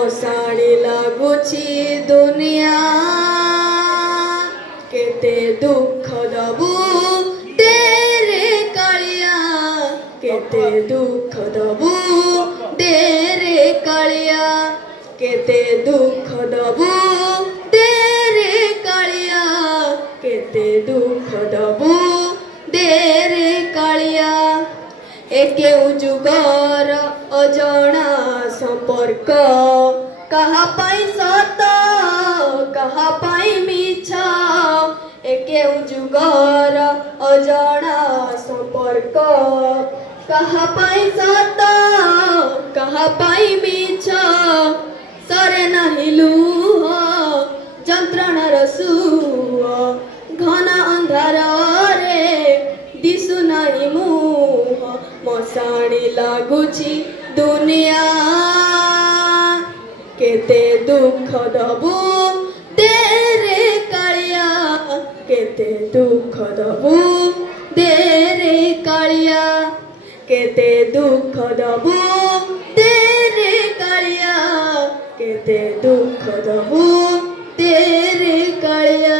मशाणी लगुची दुनिया केते दुख दबू तेरे कालिया केते दुख दबू तेरे कालिया केते दुख दबू तेरे कालिया केते दुख दबू तेरे कालिया एके जुगर अजणा संपर्क कहा पाई सत कहा पाई मिछ एके जुगर अजणा संपर्क कहा पाई सत कहा पाई मिछ सरे नहीं लुह जंत्रणार सुह घन अंधार रे दिसु नहीं मुह मशाणी लगुची दुनिया केते दुख दबू तेरे कालिया केते दुख दबू तेरे कालिया केते दुख दबू तेरे कालिया केते दुख दबू तेरे कालिया।